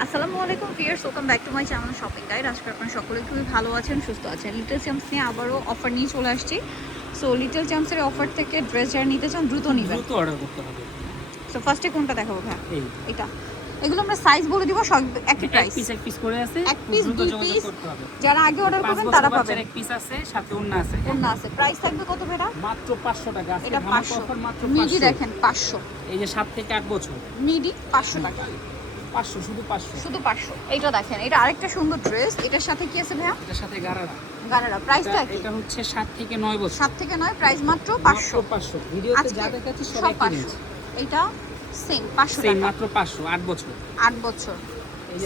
আসসালামু আলাইকুম viewers, welcome back to my channel shopping guide. আজকে আপনারা সকলে খুবই ভালো আছেন, সুস্থ আছেন। লিটল চ্যাম্পস নিয়ে আবারও অফার নিয়ে চলে আসছি। সো লিটল চ্যাম্পসের অফার থেকে ড্রেস যারা নিতে চান দ্রুত নেবেন। দ্রুত অর্ডার করতে হবে। সো ফার্স্টে কোনটা দেখাবো ভাই? এই এটা। এগুলো আমরা সাইজ বলে দিব, সব একই প্রাইস। এক পিস করে আছে, এক পিস দ্রুত দুই যোগাযোগ পিস করতে হবে। যারা আগে অর্ডার করবেন তারা পাবেন। এক পিস আছে, সাথে ওন্না আছে। ওন্না আছে। প্রাইস থাকবে কত ভাইরা? মাত্র 500 টাকা। আজকে এটা ধামাকা 500। অফার মাত্র 500। মিডি দেখেন 500। এই যে 7 থেকে 8 বছর মিডি 500 টাকা। 500, শুধু 500। শুধু 500। এইটা দেখেন, এটা আরেকটা সুন্দর ড্রেস। এটার সাথে কি আছে ভাইয়া? এটার সাথে গারারা। গারারা। প্রাইসটা কি? এটা হচ্ছে 7 থেকে 9 বছর। 7 থেকে 9, প্রাইস মাত্র 500। 500। ভিডিওতে যা দেখাচ্ছি সব একই রেঞ্জ। এইটা সেম 500 সেম টাকা। মাত্র 500, 8 বছর। 8 বছর।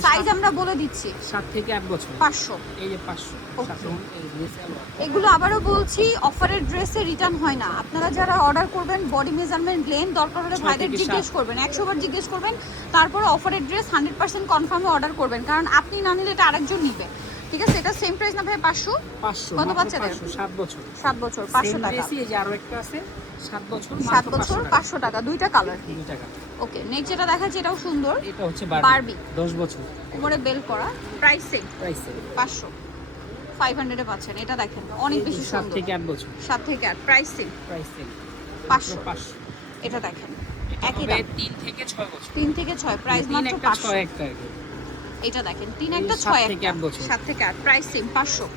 সাইজ আমরা বলে দিচ্ছি 7 থেকে 8 বছর 500। এই যে 500। সাথে এই যে সালোয়ার। এগুলো আবারও বলছি, অফারের ড্রেসে রিটার্ন হয় না। আপনারা যারা অর্ডার করবেন বডি মেজারমেন্ট লেন দরকার হলে 6 ভাইদের থেকে জিজ্ঞেস 7 করবেন, 100 বার জিজ্ঞেস করবেন। তারপর অফারের ড্রেস 100% কনফার্মে অর্ডার করবেন, কারণ আপনি না নিলে এটা আরেকজন নিবে। ঠিক আছে, এটা সেম প্রাইস না ভাই? 500। 500 কত মাত্র বাচ্চাদের? 500, 7 বছর। 7 বছর 500 সেম টাকা। ড্রেসই এই যে আরো একটা আছে 7 বছর 7 মাত্র বছর 500 টাকা। 500 টাকা, দুইটা কালার। 2 টাকা। ওকে, নেক্সট যেটা দেখাচ্ছি এটাও সুন্দর। এটা হচ্ছে বারবি। বারবি 10 বছর। উপরে বেল করা। Price same price 500। 500 এ পাচ্ছেন। এটা দেখেন অনেক বেশি 7 সুন্দর। থেকে 8 বছর। 7 থেকে 8, প্রাইস সেম প্রাইস সেম 500। 500। এটা দেখেন এটা একই হবে দাম। 3 থেকে 6 বছর। 3 থেকে 6, প্রাইস 3 মাত্র একটা 500। 6 একটা আগে। এটা দেখেন 3 একটা 7 6 থেকে একটা 8 বছর। 7 থেকে 8, প্রাইস সেম 500।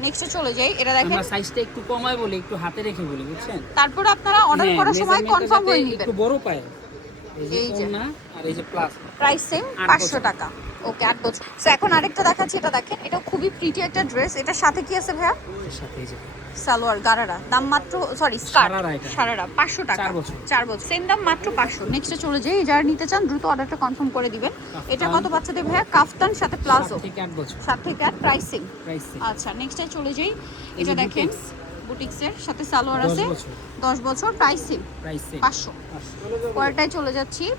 নেক্সটে চলে যাই। এটা দেখেন, আমরা সাইজটা একটু কমায় বলি, একটু হাতে রেখে বলি, বুঝছেন? তারপর আপনারা অর্ডার হ্যাঁ, করার সময় measurement-টা কনফার্ম যাতে হয়ে নেবেন। একটু বড় পায়। এই যে এই যে। ওন্না আর এই যে প্লাস। প্রাইস সেম 8 500 বছর। টাকা। ওকে, 8 বছর। সো এখন আরেকটা দেখাচ্ছি, এটা দেখেন, এটা খুবই প্রিটি একটা ড্রেস। এটার সাথে কি আছে ভাইয়া? এর সাথে এই যে সালোয়ার গারারা। দাম মাত্র, সরি স্কার্ট, সারারা এটা। সারারা 500 টাকা। 4 বছর। 4 বছর, সেম দাম মাত্র 500। নেক্সটে চলে যাই। যারা নিতে চান দ্রুত অর্ডারটা কনফার্ম করে দিবেন। এটা কত বাচ্চাদের ভাইয়া? কাফতান সাথে প্লাজো। 7 থেকে 8 বছর। 7 থেকে 8, প্রাইস সেম। Price same. আচ্ছা, নেক্সটে চলে যাই। এই এটা যে দেখেন বুটিক্স। বুটিক্সের সাথে সালোয়ার 10 আছে। বছর। 10 বছর, প্রাইস সেম প্রাইস সেম 500। পরেরটায় চলে যাচ্ছি।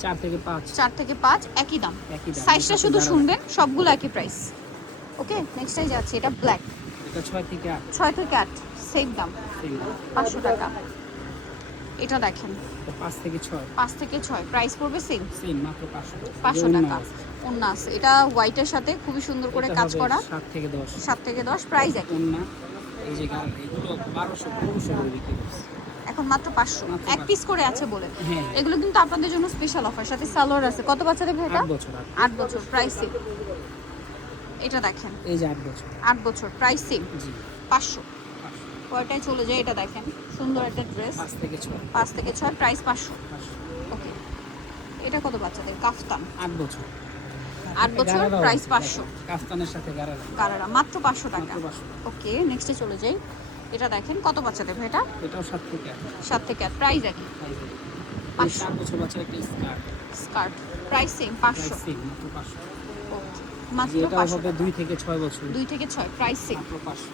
4 থেকে 5। 4 থেকে 5 একই দাম। একই দাম। সাইজটা শুধু যারা- শুনবেন, সবগুলো একই প্রাইস। ওকে, নেক্সটে যাচ্ছি। এটা ব্ল্যাক। এটা 6 থেকে 8। 6 থেকে 8, সেম দাম সেম দাম। 500 টাকা। এটা দেখেন এটা 5 থেকে 6। 5 থেকে 6, প্রাইস পড়বে সেম সেম মাত্র 500। 500 ওন্না টাকা। আছে। ওন্না আছে। এটা হোয়াইটের সাথে খুবই সুন্দর করে এটা কাজ হবে করা। 7 থেকে 10। 7 থেকে 10, প্রাইস একই। ওন্না এই যে গাল, এগুলো 1200 1500 করে বিক্রি করছে। এখন মাত্র 500, মাত্র এক পিস করে আছে বলে। হ্যাঁ। এগুলো কিন্তু আপনাদের জন্য স্পেশাল অফার, সাথে সালোয়ার আছে। কত বাচ্চাদের ভাই এটা? 8 বছর। 8 বছর, প্রাইস সেম। এটা দেখেন এই যে 8 বছর। 8 বছর, প্রাইস সেম জি 500। 500। কয়টায় চলে যায়। এটা দেখেন সুন্দর একটা ড্রেস। 5 থেকে 6। 5 থেকে 6, প্রাইস 500। 500। ওকে, এটা কত বাচ্চাদের? কাফতান 8 বছর। 8 বছর, গারারাও প্রাইস আছে, 500। কাফতানের সাথে গারারা গারারা মাত্র 500 টাকা। মাত্র 500। ওকে, নেক্সটে চলে যাই। এটা দেখেন কত বাচ্চাদের ভাই এটা? এটাও 7 থেকে 8। 7 থেকে 8, প্রাইস একই। 500। 8 বছর বাচ্চার একটা skirt. Skirt, price same price 500। Same মাত্র 500। মাত্র এটা 500 হবে 2 থেকে 6 বছর। 2 থেকে 6, প্রাইস সেম। মাত্র 500।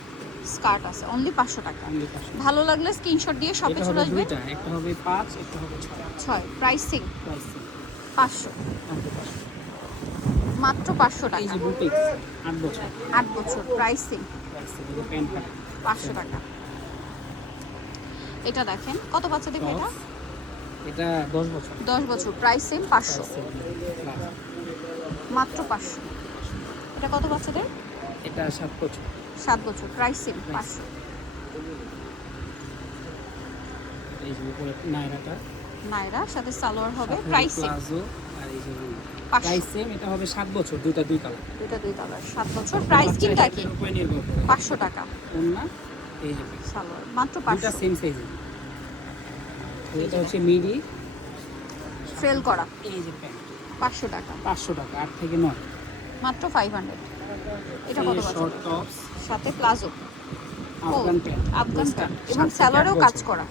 স্কার্ট আছে অনলি 500 টাকা। অনলি 500। ভালো লাগলে স্ক্রিনশট দিয়ে শপে এটা চলে হবে আসবেন। দুইটা, একটা হবে 5, একটা হবে 6। 6, প্রাইস সেম প্রাইস সেম 500। মাত্র 500। মাত্র 500 এই টাকা। যে বুটিক্স 8 বছর। 8 বছর, প্রাইস সেম প্রাইস সেম। এই প্যান্ট কাট 500 টাকা। এটা দেখেন কত বাচ্চাদের ভাই এটা? এটা 10 বছর। 10 বছর, price same 500। Price same plus. মাত্র 500। এটা কত বাচ্চাদের? এটা 7 বছর। 7 বছর, প্রাইস সেম 500। এই যে উপরে নায়রাটা নায়রা সাথে সালোয়ার হবে, সাথে প্রাইস সেম প্লাজো আর এই যে 500। Price same. এটা হবে 7 বছর, দুইটা দুই কালার। দুইটা দুই কালার, 7 বছর, প্রাইস কিনটা কি? উপরে নির্ভর করে 500 টাকা। ওন্না এই যে সালোয়ার মাত্র দুইটা 500। Same size. এটা হচ্ছে মিডি ফেল করা, এই যে প্যান্ট 500 টাকা। 500 টাকা 8 থেকে 9। মাত্র 500। এটা কত শর্ট বাচ্চাদের? টপস সাথে palazzo, Afghan pant Afghan pant এবং 7 থেকে 8 স্যালোয়ারেও কাজ বছর। করা।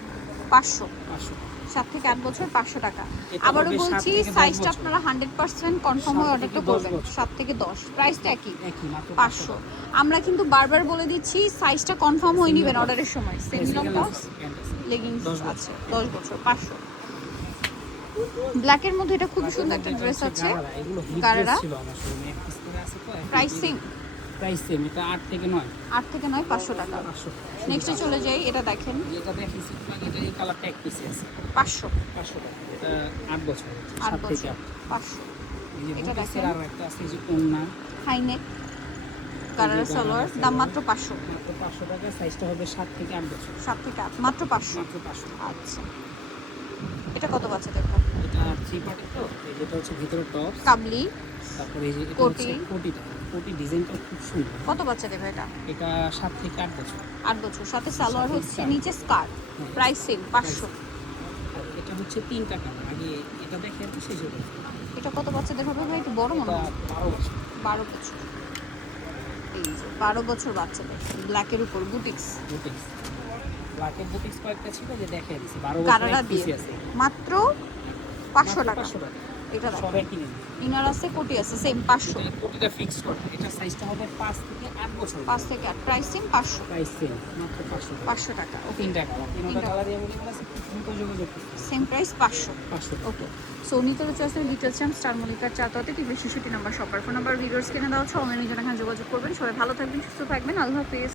500। 500 7 থেকে 8 বছর, 500 টাকা। এটা আবারও হবে 7 বলছি, থেকে 10 সাইজটা বছর। আপনারা 100% কনফার্ম হয়ে 7 অর্ডারটা থেকে 10 করবেন। বছর। 7 থেকে 10, প্রাইসটা একই একই মাত্র 500। আমরা কিন্তু বারবার বলে দিচ্ছি, সাইজটা কনফার্ম হয়ে নেবেন Single অর্ডারের সময়। সিঙ্গেল টপস, লেগিংস 10 বছর। আছে 10 বছর, 500। ব্ল্যাকের মধ্যে এটা খুব সুন্দর একটা ড্রেস আছে। এগুলো হিট গারারা। ড্রেস ছিল আমার শোরুমে, এক পিস করে আছে তো। Price same price same. এটা 8 থেকে 9। 8 থেকে 9, 500 টাকা। 500। নেক্সটে চলে যাই। এটা দেখেন যেটা দেখিয়েছি তোমাকে, এটা এই কালারটা এক পিসে আছে 500। 500 টাকা। এটা 8 বছর, 8 7 থেকে বছর, 8। 500। এই যে এটা বুটিক্সের দেখেন। আরো একটা আছে এই যে ওন্না হাই নেক গারারা সালোয়ার, দাম মাত্র 500। মাত্র 500 টাকা, সাইজটা হবে 7 থেকে 8 বছর। 7 থেকে 8, মাত্র 500। মাত্র 500 টাকা। আচ্ছা, এটা কত বাচ্চাদের? এটা 3 পার্টের তো, এই যেটা হচ্ছে ভিতরে টপ, কাবলি, তারপরে এই যে এটা কোটি। হচ্ছে কোটিটা, কোটি ডিজাইনটা খুব সুন্দর। কত বাচ্চা দেবে এটা? এটা 7 থেকে 8 বছর। 8 বছর, সাথে সালোয়ার সাথে হচ্ছে স্কার্ট। নিচে স্কার্ট, হ্যাঁ। Price same 500। আর এটা হচ্ছে 3টা কালার, আগে এটা দেখে একটু শেষ হয়ে গেছে। এটা কত বাচ্চাদের হবে ভাই? একটু বড় মনে এটা হয়। 12 বছর। 12 বছর। এই যে 12 বছর বাচ্চাদের, ব্ল্যাকের উপর বুটিক্স, বুটিক্স ব্ল্যাকের বুটিক্স কয়েকটা ছিল যে দেখিয়ে দিছি, 12 কারারা বছর দিয়ে পিসি আছে। মাত্র 500 টাকা। 500 টাকা। এটা দেখো, সবাই কিনে ইনার আছে, কোটি আছে, সেম 500। এটা কোটিটা ফিক্স করে, এটা সাইজটা হবে 5 থেকে 8 বছর। 5 থেকে 8, প্রাইস সেম 500। প্রাইস সেম, মাত্র 500 টাকা। 500 টাকা, ওকে। 3টা কালার, 3টা তিনটা। কালারই अवेलेबल আছে, দ্রুত যোগাযোগ করতে। Same price 500। 500 টাকা। ওকে। সো নিতল চয়েসের ডিটেলস চাম স্টার মল্লিকার চাতাতে TV 66 number shopper phone number videos কিনে দেওয়া হচ্ছে, অনলাইনে জন্য এখানে যোগাযোগ করবেন। সবাই ভালো থাকবেন, সুস্থ থাকবেন, আল্লাহ হাফেজ।